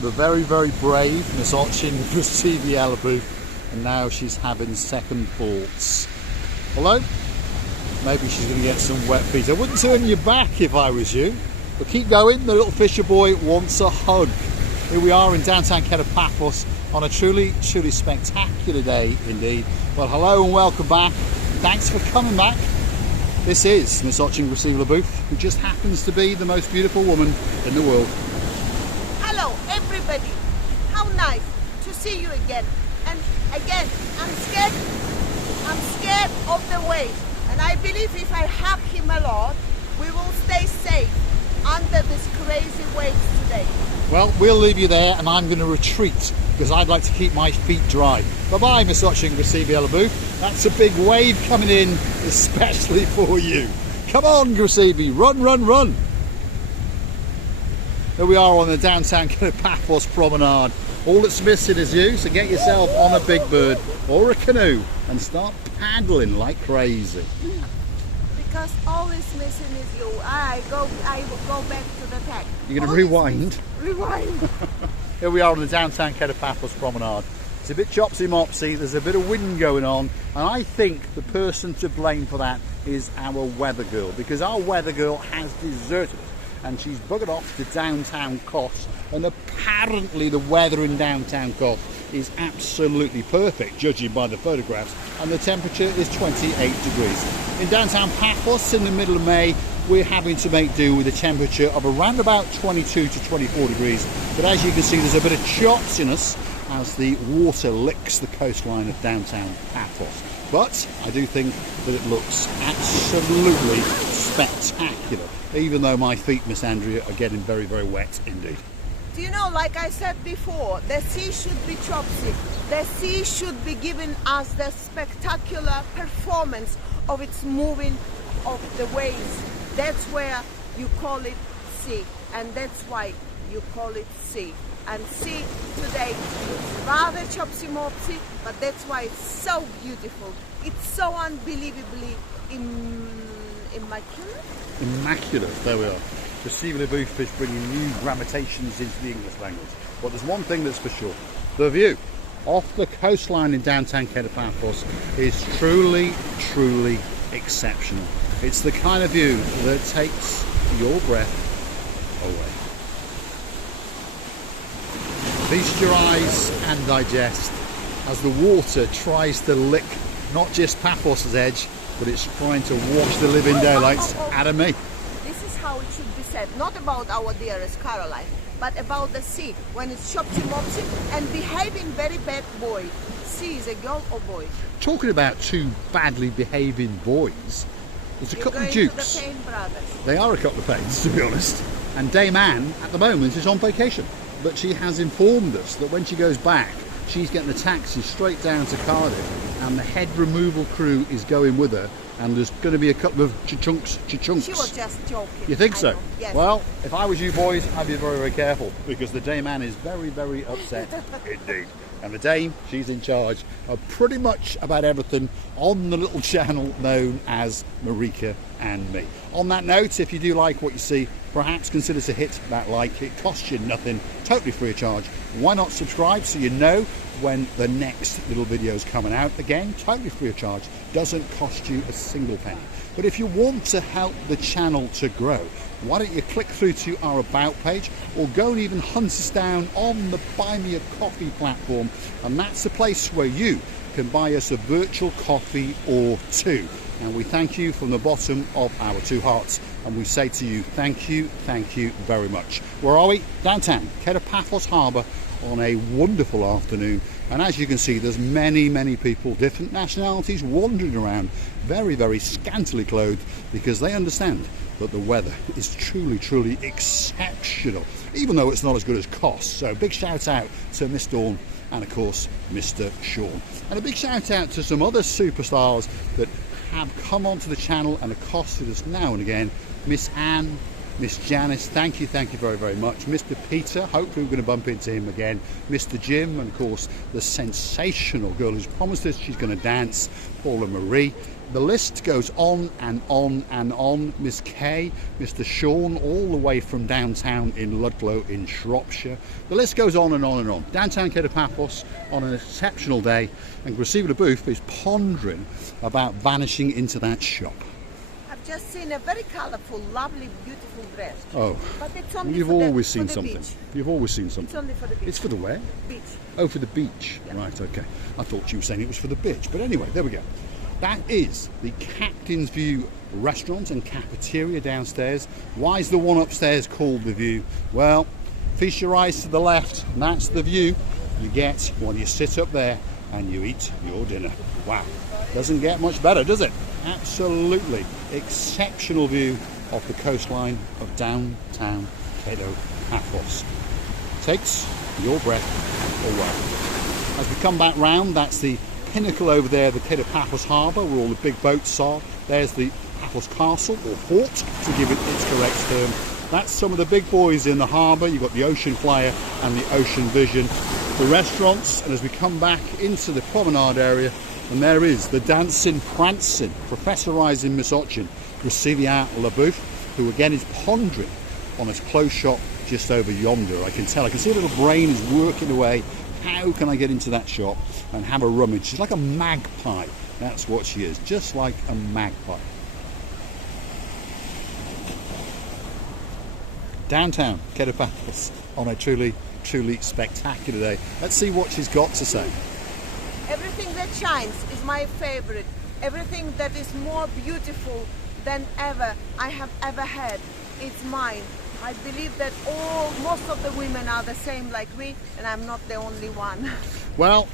the very, very brave Miss Otchin received the yellow booth, and now she's having second thoughts. Hello? Maybe she's going to get some wet feet. I wouldn't turn your back if I was you, but keep going. The little fisher boy wants a hug. Here we are in downtown Paphos on a truly, truly spectacular day indeed. Well, hello and welcome back. Thanks for coming back. This is Miss Otchin Receiver Booth, who just happens to be the most beautiful woman in the world. Hello everybody, how nice to see you again. And again, I'm scared of the waves. And I believe if I hug him a lot, we will stay safe under this crazy waves today. Well, we'll leave you there and I'm going to retreat because I'd like to keep my feet dry. Bye-bye, Miss Otchin Receiver Booth. That's a big wave coming in, especially for you. Come on, Graceby, run, run, run. Here we are on the downtown Paphos Promenade. All that's missing is you, so get yourself on a big bird or a canoe and start paddling like crazy. Because all is missing is you. I will go back to the tech. You're going to rewind? Rewind. Here we are on the downtown Paphos Promenade. It's a bit chopsy-mopsy, there's a bit of wind going on, and I think the person to blame for that is our weather girl, because our weather girl has deserted us and she's buggered off to downtown Kos, and apparently the weather in downtown Kos is absolutely perfect, judging by the photographs, and the temperature is 28 degrees. In downtown Paphos, in the middle of May, we're having to make do with a temperature of around about 22 to 24 degrees, but as you can see there's a bit of chopsiness as the water licks the coastline of downtown Paphos. But I do think that it looks absolutely spectacular, even though my feet, Miss Andrea, are getting very, very wet indeed. Do you know, like I said before, the sea should be Chopcy. The sea should be giving us the spectacular performance of its moving of the waves. That's where you call it sea, and that's why you call it sea. And sea today is rather chopsy-mopsy, but that's why it's so beautiful. It's so unbelievably immaculate. Immaculate, there we are. Receiver Booth is bringing new grammatations into the English language. But there's one thing that's for sure. The view off the coastline in downtown Paphos is truly, truly exceptional. It's the kind of view that takes your breath away. Feast your eyes and digest as the water tries to lick not just Paphos' edge, but it's trying to wash the living daylights out of me. This is how it should be said, not about our dearest Caroline, but about the sea, when it's chopsy-mopsy and behaving very bad boy. Sea is a girl or boy? Talking about two badly behaving boys, there's a couple of dukes. To the Payne brothers. They are a couple of Paynes, to be honest. And Dame Anne, at the moment, is on vacation. But she has informed us that when she goes back, she's getting a taxi straight down to Cardiff, and the head removal crew is going with her, and there's going to be a couple of chunks. She was just joking. You think so? Yes. Well, if I was you boys, I'd be very, very careful, because the Dame Anne is very, very upset indeed. And the Dame, she's in charge of pretty much about everything on the little channel known as Marika and me. On that note, if you do like what you see, perhaps consider to hit that like. It costs you nothing, totally free of charge. Why not subscribe so you know when the next little video is coming out? Again, totally free of charge, doesn't cost you a single penny. But if you want to help the channel to grow, why don't you click through to our About page, or go and even hunt us down on the Buy Me a Coffee platform, and that's the place where you can buy us a virtual coffee or two. And we thank you from the bottom of our two hearts, and we say to you, thank you very much. Where are we? Downtown Paphos Harbour on a wonderful afternoon, and as you can see there's many people, different nationalities, wandering around, very, very scantily clothed, because they understand that the weather is truly exceptional, even though it's not as good as Kos. So big shout out to Miss Dawn and of course Mr. Sean, and a big shout out to some other superstars that have come onto the channel and accosted us now and again. Miss Anne, Miss Janice, thank you very much. Mr. Peter, hopefully we're going to bump into him again. Mr. Jim, and of course the sensational girl who's promised us she's going to dance, Paula Marie. the list goes on and on and on. Miss Kay, Mr. Sean, all the way from downtown in Ludlow in Shropshire. The list goes on and on and on. Downtown Cape Paphos on an exceptional day, and Graceva Booth is pondering about vanishing into that shop. I've just seen a very colourful, lovely, beautiful dress. Oh, but it's only you've for always the, seen for the something. Beach. You've always seen something. It's only for the beach. It's for the where? Beach. Oh, for the beach. Yeah. Right, okay. I thought you were saying it was for the beach. But anyway, there we go. That is the Captain's View restaurant and cafeteria downstairs. Why is the one upstairs called the View? Well, feast your eyes to the left, and that's the view you get when you sit up there and you eat your dinner. Wow. Doesn't get much better, does it? Absolutely exceptional view of the coastline of downtown Cape Paphos. Takes your breath away. As we come back round, that's the pinnacle over there, the Cape Paphos Harbour, where all the big boats are. There's the Paphos Castle, or port, to give it its correct term. That's some of the big boys in the harbour. You've got the Ocean Flyer and the Ocean Vision, the restaurants, and as we come back into the promenade area, and there is the dancing, prancing, professorising Miss Ochin, Graceva Booth, who again is pondering on a clothes shop just over yonder. I can tell, I can see a little brain is working away. How can I get into that shop and have a rummage? She's like a magpie. That's what she is, just like a magpie. Downtown Cape Paphos on a truly, truly spectacular day. Let's see what she's got to say. Everything that shines is my favorite. Everything that is more beautiful than ever I have ever had, it's mine. I believe that most of the women are the same like me, and I'm not the only one. Well,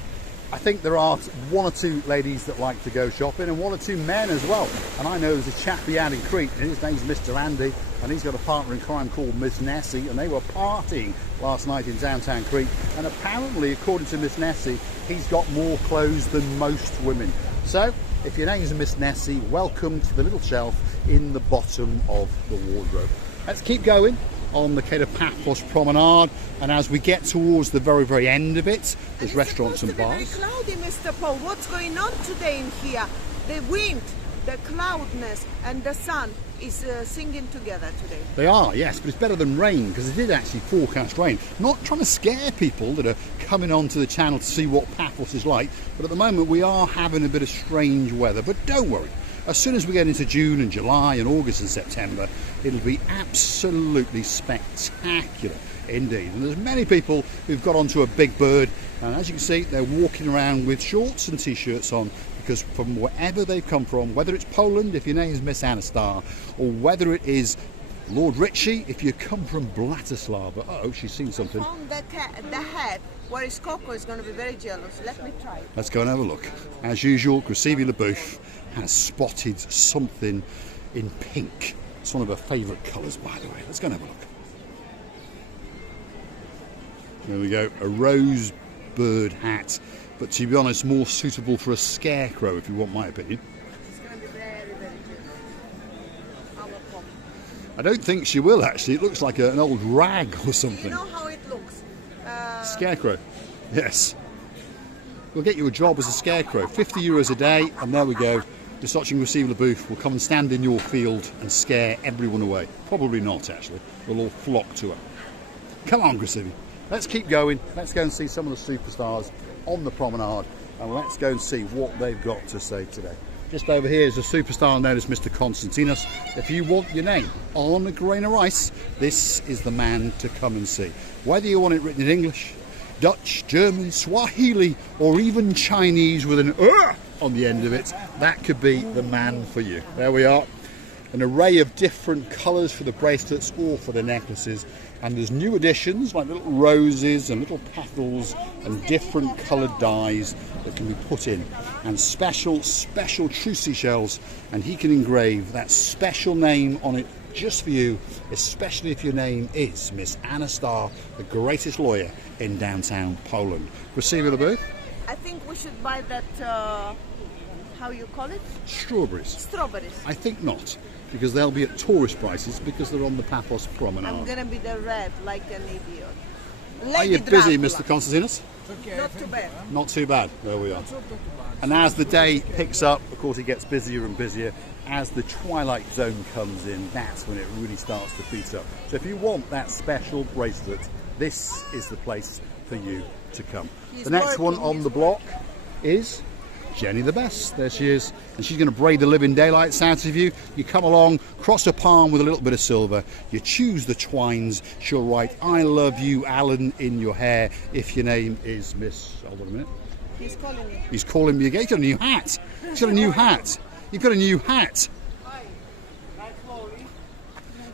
I think there are one or two ladies that like to go shopping, and one or two men as well. And I know there's a chappy out in Crete, and his name's Mr. Andy, and he's got a partner in crime called Miss Nessie, and they were partying last night in downtown Crete. And apparently, according to Miss Nessie, he's got more clothes than most women. So, if your name's Miss Nessie, welcome to the little shelf in the bottom of the wardrobe. Let's keep going on the Cape Paphos Promenade, and as we get towards the very, very end of it, there's restaurants and bars. It's very cloudy, Mr. Paul. What's going on today in here? The wind, the cloudness, and the sun is singing together today. They are, yes, but it's better than rain, because it did actually forecast rain. Not trying to scare people that are coming onto the channel to see what Paphos is like, but at the moment we are having a bit of strange weather. But don't worry. As soon as we get into June and July and August and September, it'll be absolutely spectacular indeed. And there's many people who've got onto a big bird, and as you can see, they're walking around with shorts and t-shirts on, because from wherever they've come from, whether it's Poland, if your name is Miss Anastar, or whether it is Lord Ritchie, if you come from Bratislava. Uh-oh, she's seen something. I found the head, where is Coco is going to be very jealous. Let me try it. Let's go and have a look. As usual, Graceva Booth has spotted something in pink. It's one of her favourite colours, by the way. Let's go and have a look. There we go, a rose bird hat, but to be honest, more suitable for a scarecrow, if you want my opinion. It's going to be very, very good. Our pop. I don't think she will, actually. It looks like an old rag or something. You know how it looks? Scarecrow, yes. We'll get you a job as a scarecrow, €50 a day, and there we go. Miss Ochin Graceva Booth will come and stand in your field and scare everyone away. Probably not, actually. We'll all flock to her. Come on, Graceva. Let's keep going. Let's go and see some of the superstars on the promenade, and let's go and see what they've got to say today. Just over here is a superstar known as Mr. Constantinos. If you want your name on a grain of rice, this is the man to come and see. Whether you want it written in English, Dutch, German, Swahili, or even Chinese with an on the end of it, that could be the man for you. There we are. An array of different colours for the bracelets or for the necklaces, and there's new additions like little roses and little petals and different coloured dyes that can be put in, and special Chopcy shells, and he can engrave that special name on it just for you, especially if your name is Miss Anastar, the greatest lawyer in downtown Poland. Graceva Booth? I think we should buy that, how you call it? Strawberries. Strawberries. I think not, because they'll be at tourist prices because they're on the Paphos Promenade. I'm going to be the red like an idiot. Are you busy, Mr. Konstantinos? Not too bad. Not too bad. There we are. And as the day picks up, of course, it gets busier and busier. As the twilight zone comes in, that's when it really starts to beat up. So if you want that special bracelet, this is the place for you to come. The next one on the block is Jenny the Best. There she is. And she's going to braid the living daylights out of you. You come along, cross a palm with a little bit of silver. You choose the twines. She'll write, "I love you, Alan," in your hair if your name is Miss... Hold on a minute. He's calling me. He's calling me again. He's got a new hat. He's got a new hat. You've got a new hat.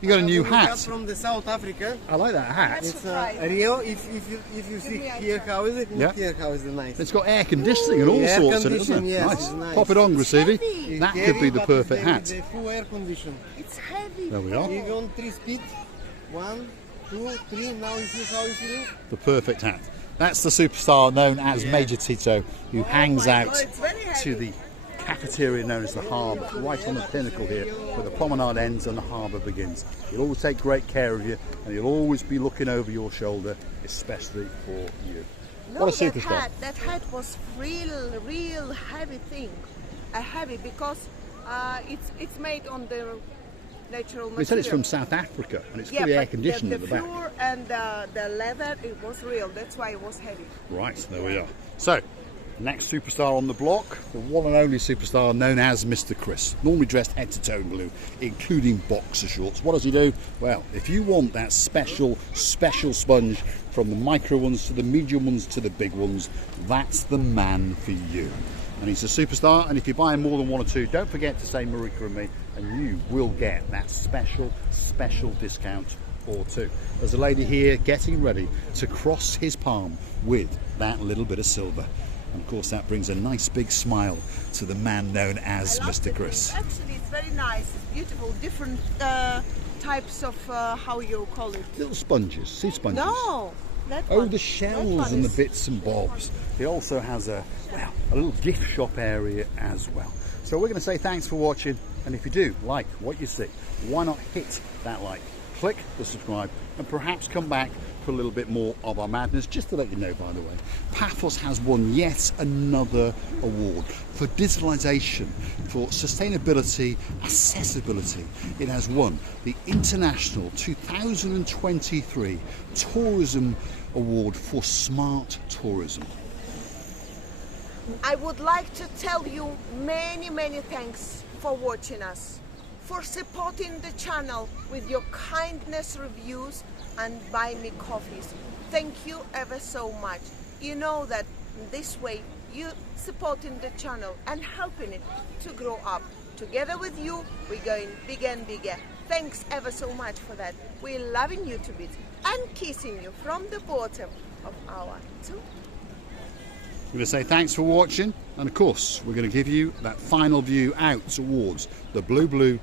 You got a new hat. From the South Africa. I like that hat. It's real. If you see here, how is it? Yeah. Here, how is it nice? It's got air conditioning and all Air sorts in it, doesn't it? condition, yes, Nice. it's nice. Pop it on, Grasivi. heavy. That could be the perfect hat. The full air condition. It's heavy. There we are. You go on 3 speed. 1, 2, 3. Now you see how you feeling. The perfect hat. That's the superstar known as Major Tito, who hangs my out God, it's very heavy. to the cafeteria known as the Harbour, right on the pinnacle here, where the promenade ends and the harbour begins. He'll always take great care of you, and he'll always be looking over your shoulder, especially for you. No, What a superstar. That hat was real heavy thing. Heavy because it's made on the natural material. They said it's from South Africa, and it's fully air conditioned the at the back. floor and the leather, it was real. That's why it was heavy. Right, there we are. So, next superstar on the block, the one and only superstar known as Mr. Chris, normally dressed head to toe in blue, including boxer shorts. What does he do? Well, if you want that special sponge from the micro ones to the medium ones to the big ones, that's the man for you. And he's a superstar, and if you buy more than one or two, don't forget to say Marika and me, and you will get that special discount or two. There's a lady here getting ready to cross his palm with that little bit of silver. And of course that brings a nice big smile to the man known as I love Mr. it. Chris. Actually, it's very nice. It's beautiful. Different types of, how you call it? Little sponges, sea sponges. No. That Oh, one. the That shells one and the is- bits and bobs. He also has a little gift shop area as well. So we're going to say thanks for watching, and if you do like what you see, why not hit that like, click the subscribe, and perhaps come back for a little bit more of our madness. Just to let you know, by the way, Paphos has won yet another award for digitalization, for sustainability, accessibility. It has won the International 2023 Tourism Award for Smart Tourism. I would like to tell you many thanks for watching us, for supporting the channel with your kindness reviews and buy me coffees. Thank you ever so much. You know that this way you supporting the channel and helping it to grow up. Together with you, we're going bigger and bigger. Thanks ever so much for that. We're loving you to bits and kissing you from the bottom of our soul. We're going to say thanks for watching, and of course we're going to give you that final view out towards the blue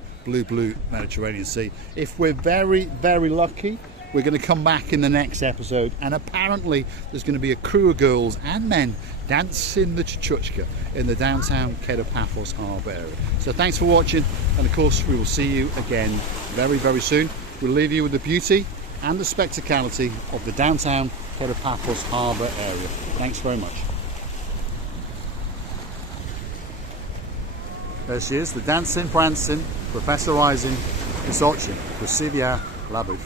Mediterranean Sea. If we're very lucky, we're going to come back in the next episode, and apparently there's going to be a crew of girls and men dancing the Chopcy in the downtown Paphos harbour area. So thanks for watching, and of course we will see you again very soon. We'll leave you with the beauty and the spectacality of the downtown Paphos harbour area. Thanks very much. There she is, the dancing, prancing, Professor Rising, Chopcy, Grasivi, Labud.